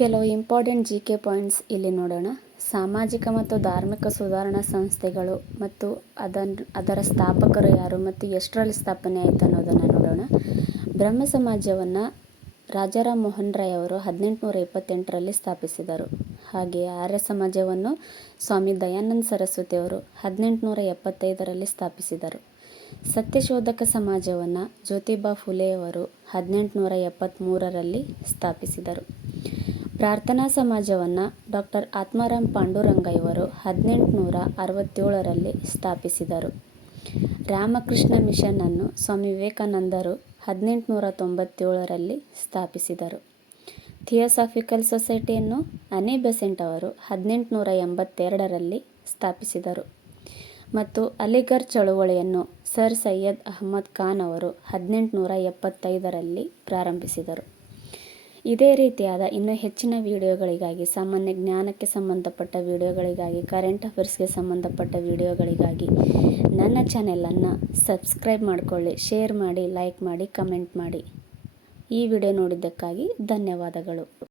ಕೆಲವು important GK points ಇಲ್ಲಿ ನೋಡೋಣ. ಸಾಮಾಜಿಕ ಮತ್ತು ಧಾರ್ಮಿಕ ಸುಧಾರಣಾ ಸಂಸ್ಥೆಗಳು ಮತ್ತು ಅದರ ಸ್ಥಾಪಕರು ಯಾರು ಮತ್ತು ಎಷ್ಟರಲ್ಲಿ ಸ್ಥಾಪನೆ ಆಯಿತು ಅನ್ನೋದನ್ನು ನೋಡೋಣ. ಬ್ರಹ್ಮ ಸಮಾಜವನ್ನು ರಾಜಾರಾಮ್ ಮೋಹನ್ ರಾಯ್ ಅವರು 1828ರಲ್ಲಿ ಸ್ಥಾಪಿಸಿದರು. ಹಾಗೆಯೇ ಆರ್ಯ ಸಮಾಜವನ್ನು ಸ್ವಾಮಿ ದಯಾನಂದ ಸರಸ್ವತಿ ಅವರು 1875ರಲ್ಲಿ ಸ್ಥಾಪಿಸಿದರು. ಸತ್ಯಶೋಧಕ ಸಮಾಜವನ್ನು ಜ್ಯೋತಿಬಾ ಫುಲೆಯವರು 1873ರಲ್ಲಿ ಸ್ಥಾಪಿಸಿದರು. ಪ್ರಾರ್ಥನಾ ಸಮಾಜವನ್ನು ಡಾಕ್ಟರ್ ಆತ್ಮಾರಾಮ್ ಪಾಂಡುರಂಗಯ್ಯವರು 1867ರಲ್ಲಿ ಸ್ಥಾಪಿಸಿದರು. ರಾಮಕೃಷ್ಣ ಮಿಷನ್ ಅನ್ನು ಸ್ವಾಮಿ ವಿವೇಕಾನಂದರು 1897ರಲ್ಲಿ ಸ್ಥಾಪಿಸಿದರು. ಥಿಯೋಸಾಫಿಕಲ್ ಸೊಸೈಟಿಯನ್ನು ಅನಿ ಬೆಸೆಂಟ್ ಅವರು 1882ರಲ್ಲಿ ಸ್ಥಾಪಿಸಿದರು ಮತ್ತು ಅಲಿಘರ್ ಚಳುವಳಿಯನ್ನು ಸರ್ ಸೈಯದ್ ಅಹಮದ್ ಖಾನ್ ಅವರು 1875ರಲ್ಲಿ ಪ್ರಾರಂಭಿಸಿದರು. ಇದೇ ರೀತಿಯಾದ ಇನ್ನೂ ಹೆಚ್ಚಿನ ವಿಡಿಯೋಗಳಿಗಾಗಿ, ಸಾಮಾನ್ಯ ಜ್ಞಾನಕ್ಕೆ ಸಂಬಂಧಪಟ್ಟ ವಿಡಿಯೋಗಳಿಗಾಗಿ, ಕರೆಂಟ್ ಅಫೇರ್ಸ್ಗೆ ಸಂಬಂಧಪಟ್ಟ ವಿಡಿಯೋಗಳಿಗಾಗಿ ನನ್ನ ಚಾನೆಲನ್ನು ಸಬ್ಸ್ಕ್ರೈಬ್ ಮಾಡಿಕೊಳ್ಳಿ, ಶೇರ್ ಮಾಡಿ, ಲೈಕ್ ಮಾಡಿ, ಕಮೆಂಟ್ ಮಾಡಿ. ಈ ವಿಡಿಯೋ ನೋಡಿದ್ದಕ್ಕಾಗಿ ಧನ್ಯವಾದಗಳು.